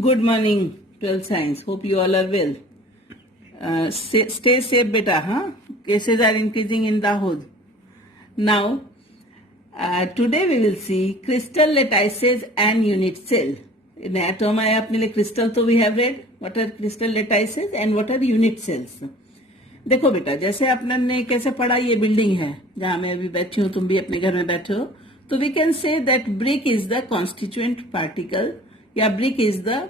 Good morning, 12th Science. Hope you all are well. Stay safe, beta. Huh? Cases are increasing in Dahod. Now, today we will see crystal lattices and unit cell. In atom आया अपने लिए crystal तो we have read. What are crystal lattices and what are unit cells? देखो बेटा, जैसे अपन ने कैसे पढ़ा, ये बिल्डिंग है जहां मैं अभी बैठी हूँ, तुम भी अपने घर में बैठे हो, तो we can say that brick is the constituent particle या brick is the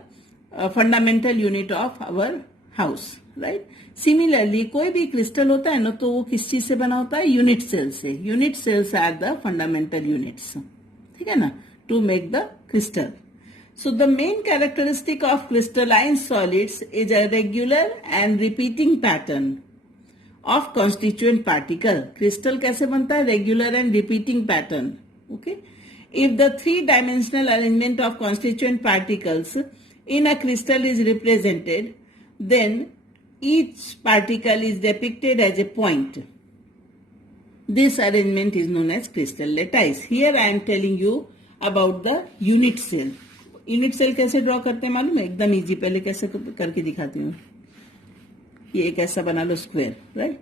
fundamental unit of our house, right. Similarly कोई भी क्रिस्टल होता है ना, तो वो किस चीज से बना होता है? यूनिट सेल से. Unit cells are the fundamental units, ठीक है ना, to make the crystal. So the main characteristic of crystalline solids is a regular and repeating pattern of constituent particle. Crystal कैसे बनता है? Regular and repeating pattern. Okay. If the three-dimensional arrangement of constituent particles in a crystal is represented, then each particle is depicted as a point. This arrangement is known as crystal lattice. Here I am telling you about the unit cell. Unit cell कैसे draw करते हैं मालूम है? एकदम easy. पहले कैसे करके दिखाती हूँ. ये एक ऐसा बना लो स्क्वायर, राइट.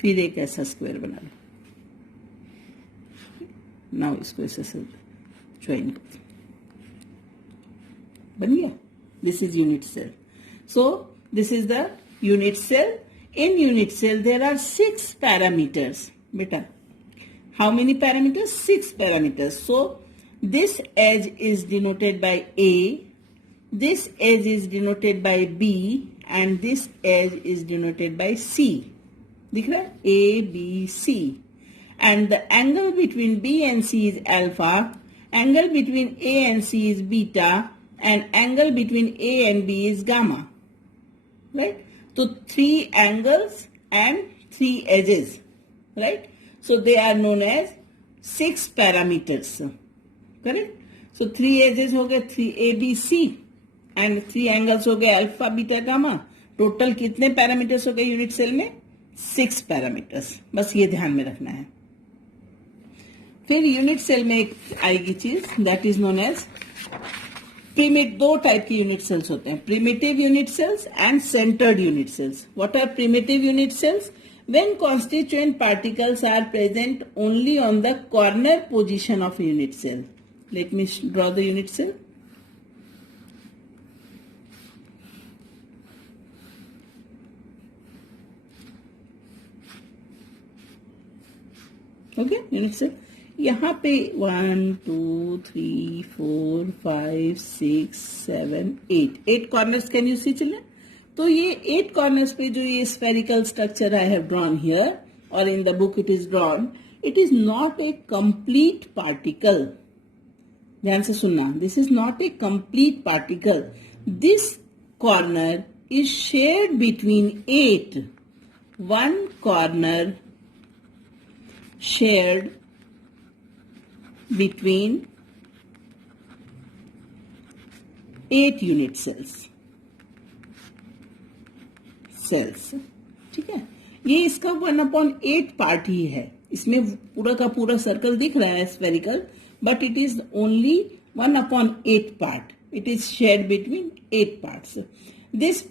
फिर एक ऐसा स्क्वायर बना लो. नाउ इसको ऐसे ज्वाइन कर, बन गया. This is unit cell. So this is the unit cell. In unit cell there are 6 parameters. बेटा, how many parameters? 6 parameters. So this edge is denoted by A, this edge is denoted by B, and this edge is denoted by C. दिख रहा है? A, B, C. And the angle between B and C is alpha, angle between A and C is beta, and angle between A and B is gamma. Right? So 3 angles and 3 edges. Right? So they are known as 6 parameters. Correct. So 3 edges हो गए 3ABC and 3 angles हो गए alpha beta gamma. Total कितने parameters हो गए unit cell में? 6 parameters. बस ये ध्यान में रखना है. फिर यूनिट सेल में एक आएगी चीज that is known as primitive. 2 type की यूनिट सेल्स होते हैं, primitive unit cells and centred unit cells. What are primitive unit cells? When constituent particles are present only on the corner position of unit cell. Let me draw the unit cell. Okay, unit cell. यहाँ पे 1, 2, 3, 4, 5, 6, 7, 8. 8 corners can you see children? तो ये 8 corners पे जो ये spherical structure I have drawn here or in the book it is drawn, it is not a complete particle. ध्यान से सुनना. This is not a complete particle. This corner is shared between 8. 1 corner shared between 8 unit cells. ठीक है. ये इसका 1/8 part ही है. इसमें पूरा का पूरा सर्कल दिख रहा है spherical, but it is only 1/8 part. It is shared between 8 parts. This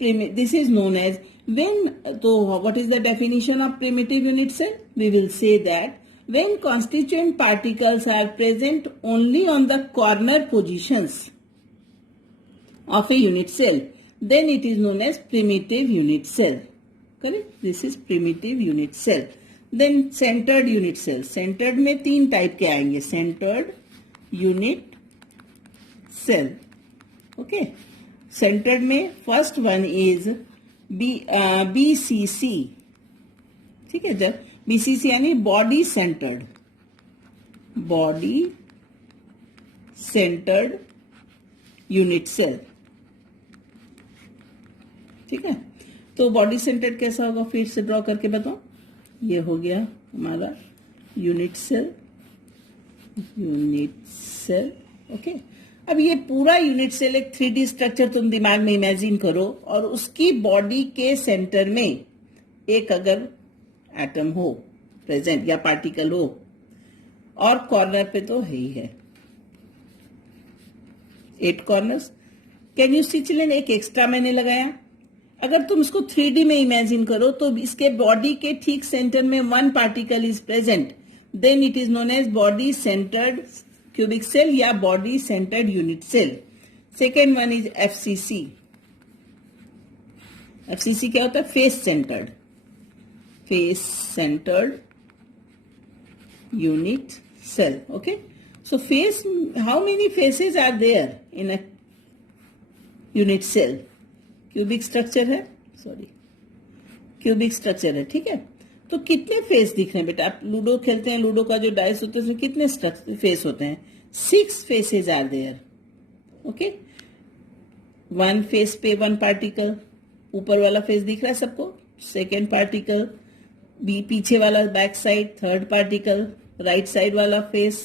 is known as when. So what is the definition of primitive unit cell? We will say that when constituent particles are present only on the corner positions of a unit cell, then it is known as primitive unit cell. Correct? This is primitive unit cell. Then centered unit cell. Centered में 3 type के आएंगे. Centered unit cell. Okay. Centered में first one is BCC. ठीक है. जब BCC यानी body centered. Body centered unit cell. ठीक है. तो बॉडी सेंटर्ड कैसा होगा? फिर से ड्रॉ करके बताओ. ये हो गया हमारा unit cell. Unit cell. Okay. अब ये पूरा यूनिट सेल एक 3D स्ट्रक्चर तुम दिमाग में इमेजिन करो और उसकी बॉडी के सेंटर में एक अगर एटम हो प्रेजेंट या पार्टिकल हो और कॉर्नर पे तो है ही है 8 corners. Can you see children, एक एक्स्ट्रा मैंने लगाया। अगर तुम इसको 3D में इमेजिन करो तो इसके बॉडी के ठीक सेंटर में one particle is present, then it is known as body centred cubic cell या body centred unit cell. Second one is FCC। FCC क्या होता है? Face centred, face centred unit cell. Okay, so face, how many faces are there in a unit cell? Cubic structure है, sorry cubic structure है, ठीक है। तो कितने face दिख रहे हैं बेटा? आप लूडो खेलते हैं, लूडो का जो डाइस होता है उसमें कितने फेस होते हैं? 6 faces are there. Okay, one face पे वन पार्टिकल, ऊपर वाला फेस दिख रहा है सबको, सेकेंड पार्टिकल, पीछे वाला back side third particle, right side वाला फेस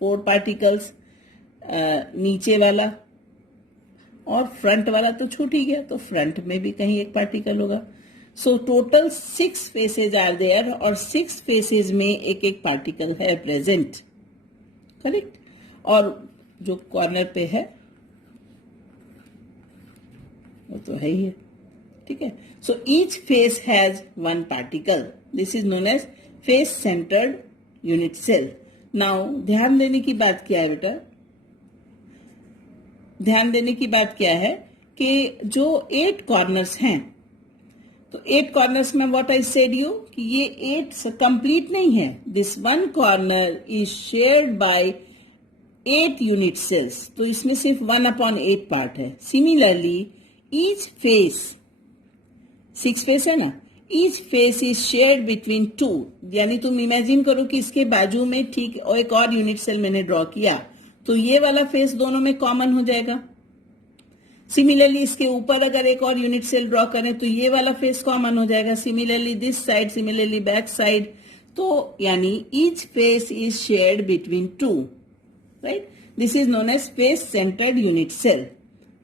4 पार्टिकल्स, नीचे वाला, और फ्रंट वाला तो छूट ही गया, तो फ्रंट में भी कहीं एक पार्टिकल होगा। So total 6 faces are there, और 6 फेसेज में एक एक पार्टिकल है प्रेजेंट, करेक्ट। और जो कॉर्नर पे है वो तो है ही है, ठीक है। So each face has one particle, this is known as face centred unit cell. Now ध्यान देने की बात क्या है बेटा? ध्यान देने की बात क्या है कि जो 8 कॉर्नर्स हैं, तो 8 कॉर्नर्स में व्हाट आई सेड यू कि ये 8 कंप्लीट नहीं है। This one corner is shared by 8 unit cells, तो इसमें सिर्फ 1/8 पार्ट है। सिमिलरली ईच फेस, 6 फेस है ना, each face is shared between 2, यानी तुम इमेजिन करो कि इसके बाजू में ठीक एक और यूनिट सेल मैंने ड्रॉ किया, तो ये वाला फेस दोनों में कॉमन हो जाएगा। सिमिलरली इसके ऊपर अगर एक और यूनिट सेल ड्रॉ करें तो ये वाला फेस कॉमन हो जाएगा। Similarly this side, similarly back side, तो यानी each face is shared between 2, right. This is known as face centred unit cell.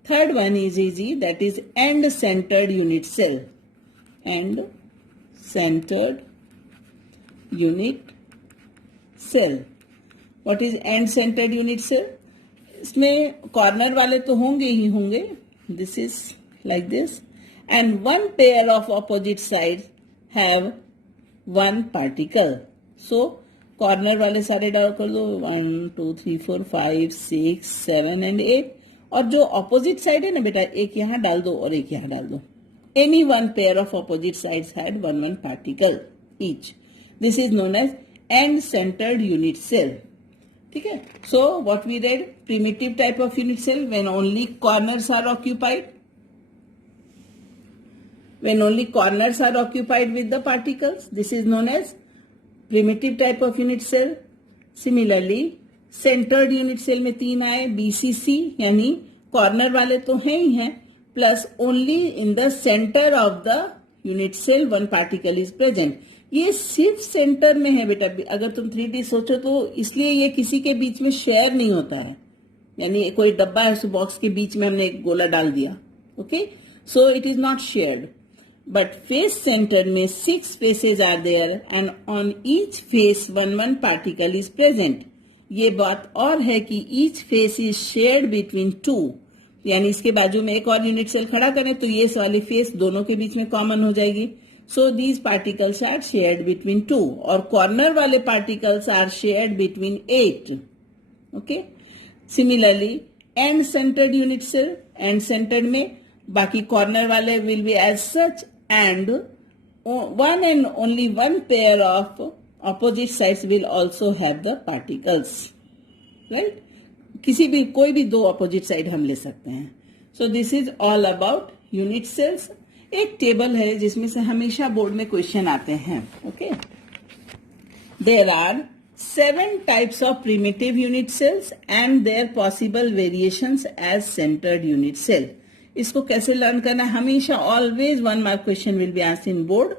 Third one is easy, that is end centred unit cell. End centred unit cell. What is end centred unit cell? इसमें corner वाले तो होंगे ही होंगे, this is like this, and one pair of opposite side have one particle. So corner वाले सारे डाल कर दो, 1 2 3 4 5 6 7 एंड 8, और जो ऑपोजिट साइड है ना बेटा, एक यहां डाल दो और एक यहां डाल दो। Any one pair of opposite sides had one particle each. This is known as end centred unit cell, ठीक है। So what we read, primitive type of unit cell when only corners are occupied, when only corners are occupied with the particles, this is known as primitive type of unit cell. Similarly centered unit cell में 3 आए, BCC यानी corner वाले तो हैं ही हैं, plus only in the centre of the unit cell one particle is present. ये सिर्फ सेंटर में है बेटा, अगर तुम 3D सोचो तो, इसलिए ये किसी के बीच में शेयर नहीं होता है, यानी कोई डब्बा है, उस बॉक्स के बीच में हमने एक गोला डाल दिया, okay, so it is not shared. But face centre में 6 faces are there and on each face one particle is present. ये बात और है कि each face is shared between 2, यानी इसके बाजू में एक और यूनिट सेल खड़ा करें तो ये वाली फेस दोनों के बीच में कॉमन हो जाएगी। So these particles are shared between 2, और कॉर्नर वाले particles are shared between 8, okay. Similarly end centred unit cell, end centred में बाकी कॉर्नर वाले will be as such, and one and only one pair of opposite sides will also have the particles, right? किसी भी कोई भी 2 opposite side हम ले सकते हैं। So this is all about unit cells. एक टेबल है जिसमें से हमेशा बोर्ड में क्वेश्चन आते हैं, okay? There are 7 types of primitive unit cells and their possible variations as centered unit cell. इसको कैसे लर्न करना है? हमेशा always 1 mark question will be asked in board.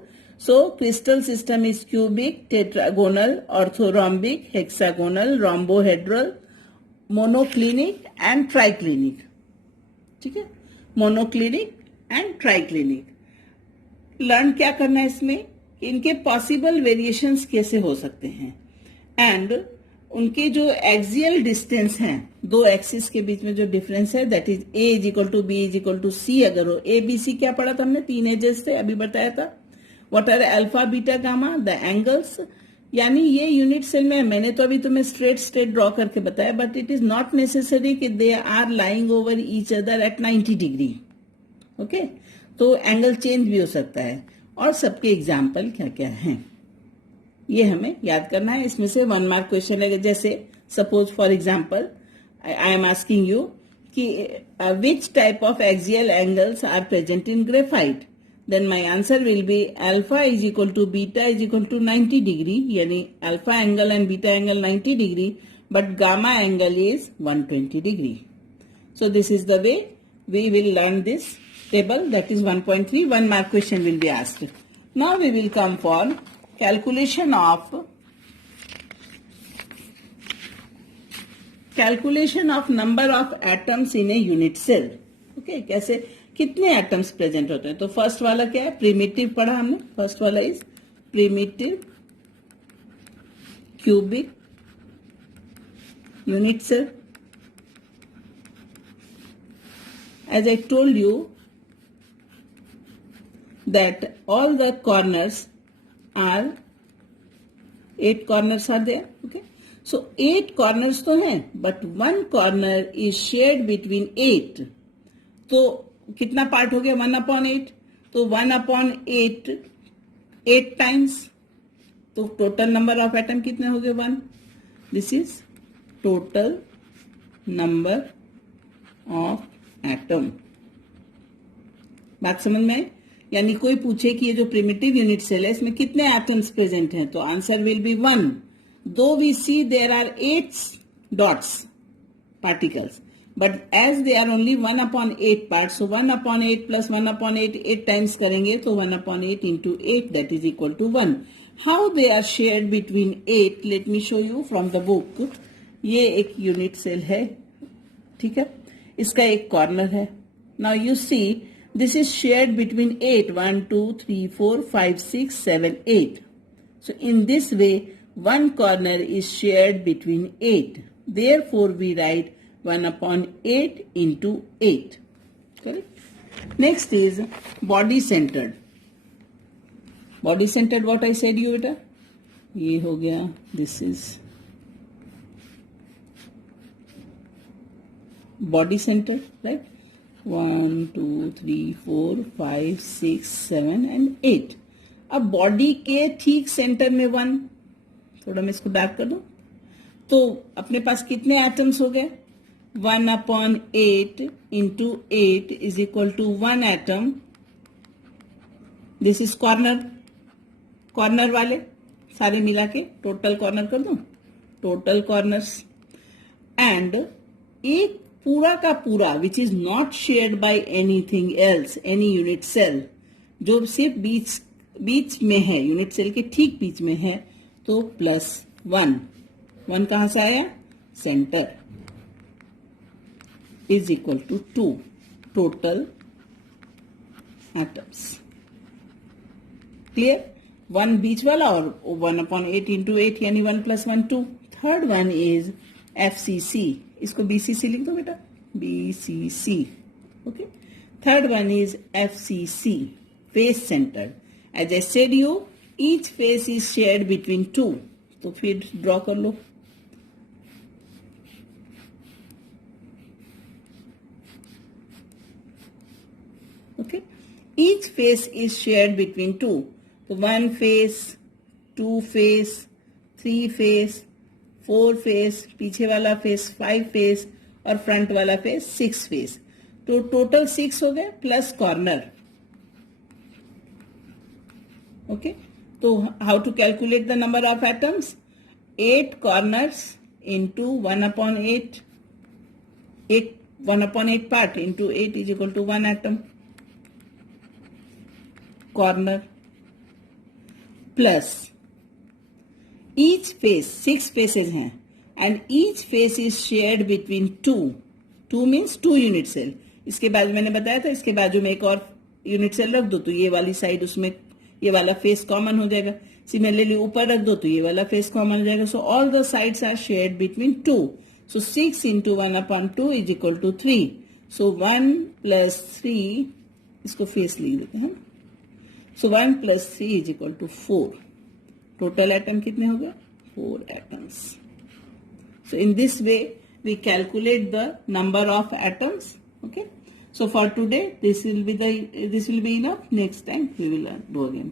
So crystal system is cubic, tetragonal, orthorhombic, hexagonal, rhombohedral, monoclinic and triclinic, ठीक है, monoclinic and triclinic. Learn क्या करना है इसमें कि इनके पॉसिबल वेरिएशंस कैसे हो सकते हैं, एंड उनके जो एक्सियल डिस्टेंस हैं, दो एक्सिस के बीच में जो डिफरेंस है, that is A is equal to B is equal to C. अगर हो ए बी सी क्या पढ़ा था हमने, 3 एजेस थे, अभी बताया था। What are alpha beta gamma, the angles. यानी ये यूनिट सेल में, मैंने तो अभी तुम्हें स्ट्रेट ड्रॉ करके बताया, but it is not necessary कि they are lying over each other at 90 degree. Okay, तो एंगल चेंज भी हो सकता है। और सबके एग्जाम्पल क्या क्या हैं ये हमें याद करना है। इसमें से 1 मार्क क्वेश्चन लगेगा। जैसे suppose for example I am asking you कि which type of axial angles are present in graphite, then my answer will be alpha is equal to beta is equal to 90 degree, यानी alpha angle and beta angle 90 degree, but gamma angle is 120 degree. So this is the way we will learn this table, that is 1.3. 1 mark question will be asked. Now we will come for calculation of number of atoms in a unit cell. Okay, कैसे कितने atoms present होते हैं. तो first वाला क्या है, primitive पढ़ा हमने. फर्स्ट वाला is primitive cubic unit cell. As I told you that all the corners are 8 corners are there. Okay, so 8 corners तो हैं, but 1 corner is shared between 8. तो कितना पार्ट हो गया, 1/8. तो 1/8 8 टाइम्स, तो टोटल नंबर ऑफ एटम कितने हो गए, 1. This is total number of atom. बात समझ में? यानी कोई पूछे कि ये जो प्रिमिटिव यूनिट सेल है इसमें कितने एटम्स प्रेजेंट हैं, तो answer will be 1. Though we see there are 8 dots particles, but as they are only 1/8 part, so 1/8 plus 1/8 8 times करेंगे तो 1/8 into 8 that is equal to 1. How they are shared between 8, let me show you from the book. ये एक unit cell है, ठीक है, इसका एक corner है. Now you see this is shared between 8, 1 2 3 4 5 6 7 8. So in this way one corner is shared between 8. Therefore we write 1/8 into 8. Correct? Next is body centered. Body centered, what I said you beta, ये हो गया, this is body center, right? 1 2 3 4 5 6 7 and 8. अब body के ठीक centre में 1, थोड़ा मैं इसको डार्क कर दूं, तो अपने पास कितने एटम्स हो गए, 1/8 into 8 is equal to 1 atom. This is corner. Corner वाले सारे मिला के टोटल कॉर्नर कर दूं, टोटल कॉर्नर्स. एंड एक पूरा का पूरा which is not shared by anything else, any unit cell, जो सिर्फ बीच में है, यूनिट सेल के ठीक बीच में है, तो +1. 1 कहां से आया, centre, is equal to 2 total atoms. Clear? 1 बीच वाला और 1/8 इंटू 8 यानी 1 + 1 2. Third one is FCC. इसको BCC लिख दो बेटा, BCC. Okay, third one is FCC, face centred. As I said you each face is shared between 2. तो फिर ड्रॉ कर लो. Okay, each face is shared between 2. तो 1 फेस, 2 फेस, 3 फेस, 4 फेस, पीछे वाला फेस 5 फेस और फ्रंट वाला face 6 face. तो टोटल 6 हो गए प्लस कॉर्नर. ओके, तो how to calculate the number of atoms, 8 corners into 1/8, 1/8 part into 8 is equal to 1 atom corner, plus each face, 6 faces हैं, and each face is shared between 2. 2 means 2 unit cell. इसके बाद मैंने बताया था, इसके बाजू में एक और यूनिट सेल रख दो तो ये वाली साइड उसमें ये वाला फेस कॉमन हो जाएगा. सिमिलरली ऊपर रख दो तो ये वाला फेस कॉमन हो जाएगा. So all the sides are shared between 2. So 6 into 1/2 is equal to 3. So 1 plus 3, इसको फेस लिख देते हैं. So 1 plus 3 is equal to 4. Total atom कितने हो गए? 4 atoms. So in this way we calculate the number of atoms. Okay. So for today this will be enough. Next time we will do again.